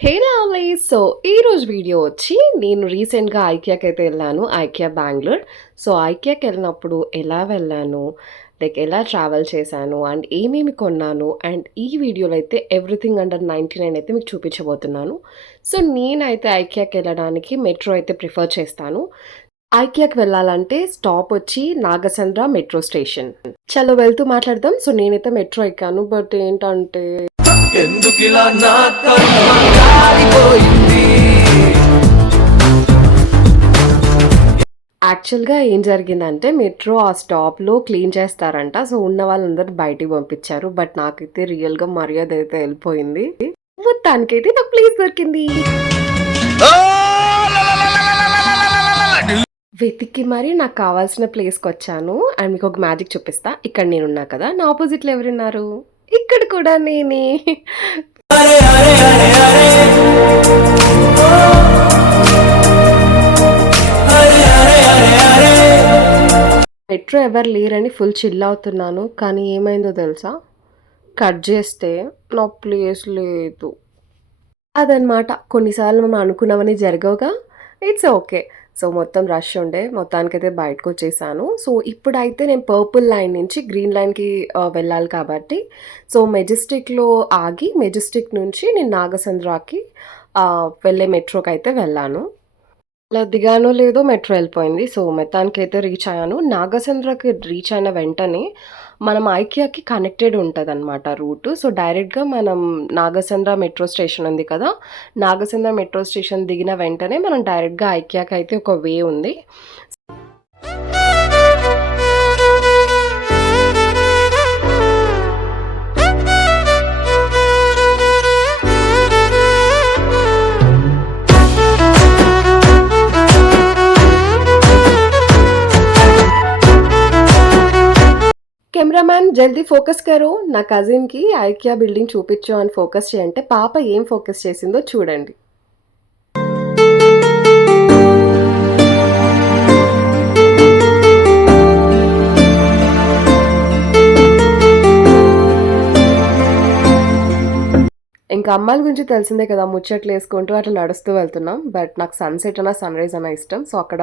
హే lovely! So, ఈరోజు video వచ్చి నేను రీసెంట్‌గా ఐకియాకైతే వెళ్ళాను. ఐకియా బెంగుళూరు. సో, ఐకియాకెళ్ళినప్పుడు ఎలా వెళ్ళాను, లైక్ ఎలా ట్రావెల్ చేశాను అండ్ ఏమేమి కొన్నాను అండ్ ఈ వీడియోలో అయితే ఎవ్రీథింగ్ అండర్ 99 అయితే మీకు చూపించబోతున్నాను. సో, నేనైతే ఐకియాకెళ్ళడానికి మెట్రో అయితే ప్రిఫర్ చేస్తాను. ఐకియాకి వెళ్ళాలంటే స్టాప్ వచ్చి నాగసంద్ర మెట్రో స్టేషన్. చలో వెళ్తూ మాట్లాడదాం. సో, నేనైతే మెట్రో ఎక్కాను. బట్ ఏంటంటే ఎందుకిలా నా కర్మ కాలిపోయింది. యాక్చువల్‌గా ఏం జరిగిందంటే మెట్రో ఆ స్టాప్‌లో క్లీన్ చేస్తారంట. సో, ఉన్న వాళ్ళందరిని బయటికి పంపించారు. బట్ నాకైతే రియల్‌గా మర్యాద అయితే ఎళ్ళిపోయింది. మొత్తానికైతే నాకు ప్లేస్ దొరికింది. వెతికి మరి నాకు కావాల్సిన ప్లేస్‌కొచ్చాను. అండ్ మీకొక మ్యాజిక్ చూపిస్తా. ఇక్కడ నేనున్నా కదా! నా అపోజిట్‌లో ఎవరున్నారు? ఇక్కడ కూడా నేనే. అరే అరే అరే అరే అరే అరే అరే అరే మెట్రో ఎవరు లేరని ఫుల్ చిల్ అవుతున్నాను. కానీ ఏమైందో తెలుసా? కట్ చేస్తే నా ప్లేస్ లేదు. అదనమాట. కొన్నిసార్లు మనం అనుకున్నవన్నీ జరగవుగా. It's okay. సో, మొత్తం రష్ ఉండే. మొత్తానికైతే బయటకొచ్చేసాను. సో, ఇప్పుడైతే నేను పర్పుల్ లైన్ నుంచి గ్రీన్ లైన్‌కి వెళ్ళాలి కాబట్టి, సో, మెజెస్టిక్‌లో ఆగి మెజెస్టిక్ నుంచి నేను నాగసంద్రాకి వెళ్ళే మెట్రోకైతే వెళ్ళాను. అలా దిగానో లేదో మెట్రో వెళ్ళిపోయింది. సో, మొత్తానికైతే రీచ్ అయ్యాను. నాగసంద్రకి రీచ్ అయిన వెంటనే మనం ఐకియాకి కనెక్టెడ్ ఉంటదనమాట రూటు. సో, డైరెక్ట్‌గా మనం నాగసంద్ర మెట్రో స్టేషన్ ఉంది కదా! నాగసంద్ర మెట్రో స్టేషన్ దిగిన వెంటనే మనం డైరెక్ట్‌గా ఐకియాకైతే ఒక వే ఉంది. కెమెరామ్యాన్ జల్దీ ఫోకస్ కరో. నా కజిన్‌కి ఐకియా బిల్డింగ్ చూపిచ్చు అని ఫోకస్ చేయంటే పాప ఏం ఫోకస్ చేసిందో చూడండి. ఇంకా అమ్మాయిల గురించి తెలిసిందే కదా! ముచ్చట్లేసుకుంటూ అట్లా నడుస్తూ వెళ్తున్నాం. బట్ నాకు సన్‌సెట్ అన్నా, సన్‌రైజ్ అన్నా ఇష్టం. సో, అక్కడ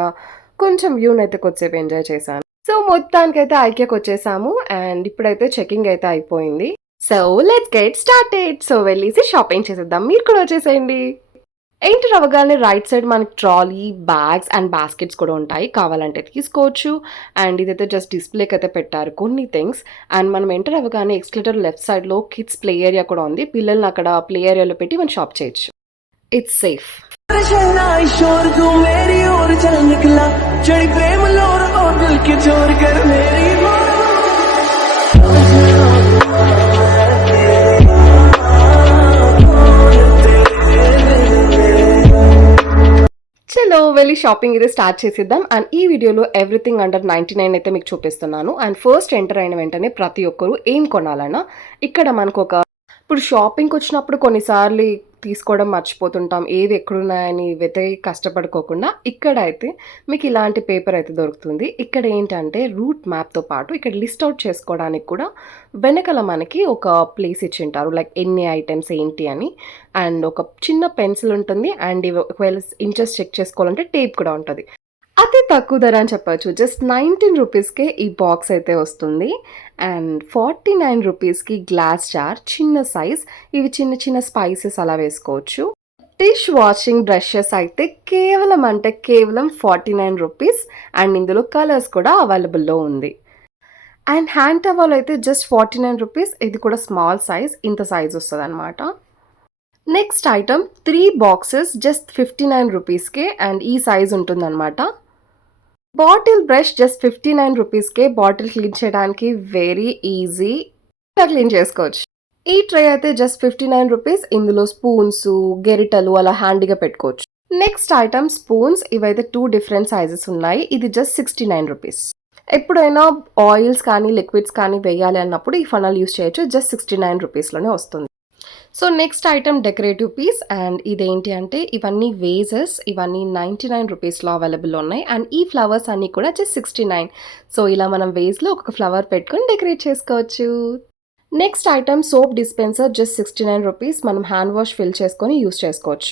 కొంచెం వ్యూనైతే కొద్దిసేపు ఎంజాయ్ చేశాను. సో, మొత్తానికైతే ఐకియాకొచ్చేసాము. అండ్ ఇప్పుడైతే చెకింగ్ అయితే అయిపోయింది. So, let's get started. So, వెళ్ళేసి షాపింగ్ చేసేద్దాం. మీరు కూడా వచ్చేసేయండి. ఎంటర్ అవ్వగానే రైట్ సైడ్ మనకి ట్రాలీ, బ్యాగ్స్ అండ్ బాస్కెట్స్ కూడా ఉంటాయి. కావాలంటే తీసుకోవచ్చు. అండ్ ఇదైతే జస్ట్ డిస్‌ప్లేకి అయితే పెట్టారు కొన్ని థింగ్స్. అండ్ మనం ఎంటర్ అవ్వగానే ఎక్స్‌లేటర్ లెఫ్ట్ సైడ్‌లో కిడ్స్ ప్లే ఏరియా కూడా ఉంది. పిల్లల్ని అక్కడ ప్లే ఏరియాలో పెట్టి మనం షాప్ చేయొచ్చు. It's safe. शहनाई शोर तू मेरी ओर चल निकला चढ़ी प्रेम लोर और दिल के चोर कर मेरी చలో వెళ్ళి షాపింగ్ అయితే స్టార్ట్ చేసేద్దాం. అండ్ ఈ వీడియోలో ఎవ్రీథింగ్ అండర్ 99 అయితే మీకు చూపిస్తున్నాను. అండ్ ఫస్ట్ ఎంటర్ అయిన వెంటనే ప్రతి ఒక్కరు ఏం కొనాలన్నా ఇక్కడ మనకు ఇప్పుడు షాపింగ్‌కి వచ్చినప్పుడు కొన్నిసార్లు తీసుకోవడం మర్చిపోతుంటాం. ఏవి ఎక్కడున్నాయని వెతికి కష్టపడుకోకుండా ఇక్కడైతే మీకు ఇలాంటి పేపర్ అయితే దొరుకుతుంది. ఇక్కడ ఏంటంటే రూట్ మ్యాప్‌తో పాటు ఇక్కడ లిస్ట్ ఔట్ చేసుకోవడానికి కూడా వెనకాల మనకి ఒక ప్లేస్ ఇచ్చింటారు. లైక్ ఎన్ని ఐటెమ్స్ ఏంటి అని. అండ్ ఒక చిన్న పెన్సిల్ ఉంటుంది. అండ్ ఒకవేళ ఇంచెస్ చెక్ చేసుకోవాలంటే టేప్ కూడా ఉంటది. అతి తక్కువ ధర అని చెప్పొచ్చు. జస్ట్ 19 రూపీస్‌కే ఈ బాక్స్ అయితే వస్తుంది. అండ్ 49 రూపీస్‌కి గ్లాస్ జార్ చిన్న సైజ్. ఇవి చిన్న చిన్న స్పైసెస్ అలా వేసుకోవచ్చు. డిష్ వాషింగ్ బ్రషెస్ అయితే కేవలం అంటే కేవలం 49 రూపీస్. అండ్ ఇందులో కలర్స్ కూడా అవైలబుల్‌లో ఉంది. అండ్ హ్యాండ్ టవల్ అయితే జస్ట్ 49 రూపీస్. ఇది కూడా స్మాల్ సైజ్. ఇంత సైజ్ వస్తదనమాట. నెక్స్ట్ ఐటమ్ 3 బాక్సెస్ జస్ట్ 59 రూపీస్‌కే అండ్ ఈ సైజ్ ఉంటుందనమాట. బాటిల్ బ్రష్ జస్ట్ 59 రూపీస్‌కే బాటిల్ క్లీన్ చేయడానికి వెరీ ఈజీ. ఇలా క్లీన్ చేసుకోవచ్చు. ఈ ట్రే అయితే జస్ట్ 59 రూపీస్. ఇందులో స్పూన్సు, గెరిటలు అలా హ్యాండీగా పెట్టుకోవచ్చు. Next item spoons. ఇవైతే 2 డిఫరెంట్ సైజెస్ ఉన్నాయి. ఇది జస్ట్ 69 రూపీస్. ఎప్పుడైనా ఆయిల్స్ కానీ, లిక్విడ్స్ కానీ వేయాలి అన్నప్పుడు ఈ ఫనల్ యూజ్ చేయొచ్చు. జస్ట్ 69 రూపీస్‌లోనే వస్తుంది. So, next item decorative piece. And ఇదేంటి అంటే ఇవన్నీ వేజెస్. ఇవన్నీ 99 రూపీస్‌లో అవైలబుల్ ఉన్నాయి. అండ్ ఈ ఫ్లవర్స్ అన్నీ కూడా జస్ట్ 69. సో, ఇలా మనం వేజ్‌లో ఒక్కొక్క ఫ్లవర్ పెట్టుకొని డెకరేట్ చేసుకోవచ్చు. Next item soap dispenser just 69 rupees. మనం హ్యాండ్ వాష్ ఫిల్ చేసుకొని యూస్ చేసుకోవచ్చు.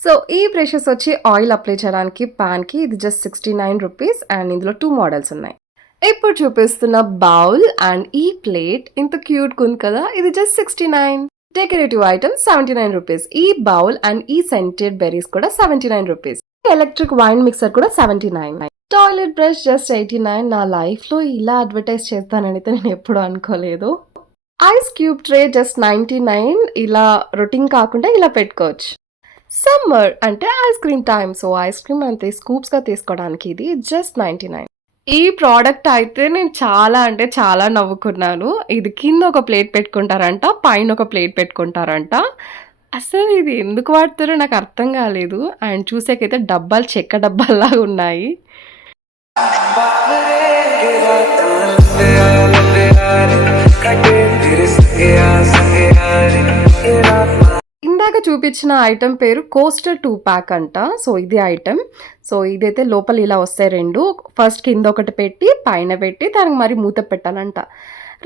సో ఈ బ్రషెస్ వచ్చి ఆయిల్ అప్లై చేయడానికి పాన్కి. ఇది జస్ట్ 69 రూపీస్ అండ్ ఇందులో 2 మోడల్స్ ఉన్నాయి. ఇప్పుడు చూపిస్తున్న బౌల్ అండ్ ఈ ప్లేట్ ఇంత క్యూట్గా ఉంది కదా, ఇది జస్ట్ 69. Decorative item 79 rupees. ఈ బౌల్ అండ్ ఈ సెంటెడ్ బెర్రీస్ కూడా 79 రూపీస్. ఎలక్ట్రిక్ వైన్ మిక్సర్ కూడా 79. Toilet brush just 89. నా లైఫ్లో ఇలా అడ్వర్టైజ్ చేస్తానని అయితే నేను ఎప్పుడు అనుకోలేదు. Ice cube tray just 99. ఇలా రొటీన్ కాకుండా ఇలా పెట్టుకోవచ్చు. సమ్మర్ అంటే ice cream time. So ice cream అంతే స్కూప్స్గా తీసుకోవడానికి ఇది జస్ట్ 99. ఈ ప్రోడక్ట్ అయితే నేను చాలా అంటే చాలా నవ్వుకున్నాను. ఇది కింద ఒక ప్లేట్ పెట్టుకుంటారంట, పైన ఒక ప్లేట్ పెట్టుకుంటారంట. అసలు ఇది ఎందుకు వాడతారో నాకు అర్థం కాలేదు. అండ్ చూసాకైతే డబ్బాలు చెక్క డబ్బాల్లాగా ఉన్నాయి. ఇందాక చూపించిన ఐటమ్ పేరు కోస్టర్ 2 ప్యాక్ అంట. సో ఇది ఐటమ్. సో ఇదైతే లోపల ఇలా వస్తాయి 2. ఫస్ట్ కింద ఒకటి పెట్టి పైన పెట్టి దానికి మరి మూత పెట్టాలంట.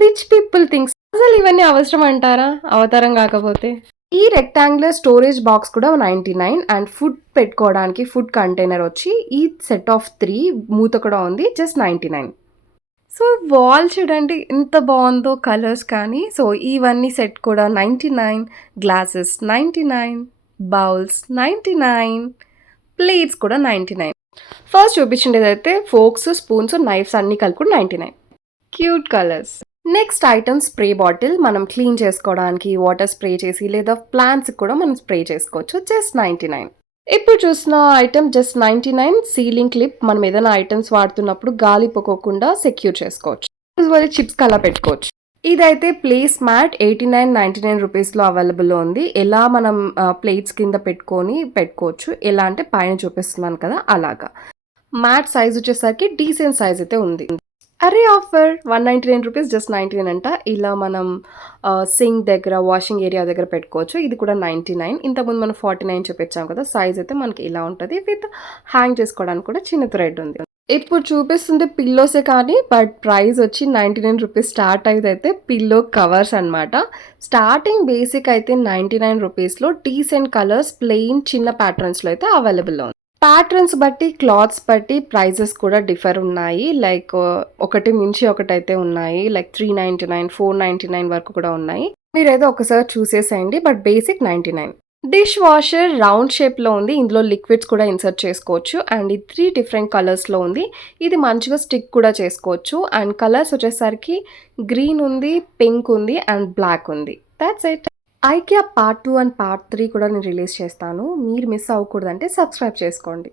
Rich people things. అసలు ఇవన్నీ అవసరం అంటారా అవతారం కాకపోతే. ఈ రెక్టాంగులర్ స్టోరేజ్ బాక్స్ కూడా 99 అండ్ ఫుడ్ పెట్టుకోవడానికి ఫుడ్ కంటైనర్ వచ్చి ఈ సెట్ ఆఫ్ 3 మూత కూడా ఉంది జస్ట్ 99. సో వాల్ చూడండి ఎంత బాగుందో కలర్స్ కానీ. సో ఇవన్నీ సెట్ కూడా 99. గ్లాసెస్ 99, బౌల్స్ 99, ప్లేట్స్ కూడా 99. ఫస్ట్ చూపించిండేది అయితే ఫోక్స్, స్పూన్స్, నైఫ్స్ అన్నీ కలిపి 99. Cute colours. Next item spray bottle. మనం క్లీన్ చేసుకోవడానికి వాటర్ స్ప్రే చేసి లేదా ప్లాంట్స్కి కూడా మనం స్ప్రే చేసుకోవచ్చు జస్ట్ 99. ఇప్పుడు చూసిన ఐటమ్ జస్ట్ 99. Ceiling clip. మనం ఏదైనా ఐటమ్స్ వాడుతున్నప్పుడు గాలి పోకోకుండా సెక్యూర్ చేసుకోవచ్చు. యూజువల్లీ చిప్స్కి అలా పెట్టుకోవచ్చు. ఇదైతే ప్లేస్ మ్యాట్ 89-99 రూపీస్లో అవైలబుల్లో ఉంది. ఎలా మనం ప్లేట్స్ కింద పెట్టుకోవచ్చు. ఎలా అంటే పైన చూపిస్తున్నాను కదా అలాగా. మ్యాట్ సైజ్ వచ్చేసరికి డీసెంట్ సైజ్ అయితే ఉంది. అరే ఆఫర్ 199 రూపీస్ జస్ట్ 99 అంట. ఇలా మనం సింక్ దగ్గర వాషింగ్ ఏరియా దగ్గర పెట్టుకోవచ్చు. ఇది కూడా 99. ఇంతకుముందు మనం 49 చూపించాం కదా. సైజ్ అయితే మనకి ఇలా ఉంటుంది. విత్ హ్యాంగ్ చేసుకోవడానికి కూడా చిన్న థ్రెడ్ ఉంది. ఇప్పుడు చూపిస్తుంది పిల్లోసే కానీ బట్ ప్రైస్ వచ్చి 99 రూపీస్ స్టార్ట్ అయితే పిల్లో కవర్స్ అనమాట. స్టార్టింగ్ బేసిక్ అయితే 99 రూపీస్లో డీసెంట్ కలర్స్ ప్లెయిన్ చిన్న ప్యాటర్న్స్లో అయితే అవైలబుల్లో ఉంది. ప్యాటర్న్స్ బట్టి క్లాత్స్ బట్టి ప్రైజెస్ కూడా డిఫర్ ఉన్నాయి. లైక్ ఒకటి మించి ఒకటైతే ఉన్నాయి. లైక్ 399, 499 వరకు కూడా ఉన్నాయి. మీరైతే ఒకసారి చూసేసేయండి. But basic 99. Dish washer round షేప్లో ఉంది. ఇందులో లిక్విడ్స్ కూడా ఇన్సర్ట్ చేసుకోవచ్చు. అండ్ ఇది 3 డిఫరెంట్ కలర్స్లో ఉంది. ఇది మంచిగా స్టిక్ కూడా చేసుకోవచ్చు. అండ్ కలర్స్ వచ్చేసరికి గ్రీన్ ఉంది, పింక్ ఉంది అండ్ బ్లాక్ ఉంది. That's it. IKEA part 2 and part 3 కూడా నేను రిలీజ్ చేస్తాను. మీరు మిస్ అవ్వకూడదంటే సబ్స్క్రైబ్ చేసుకోండి.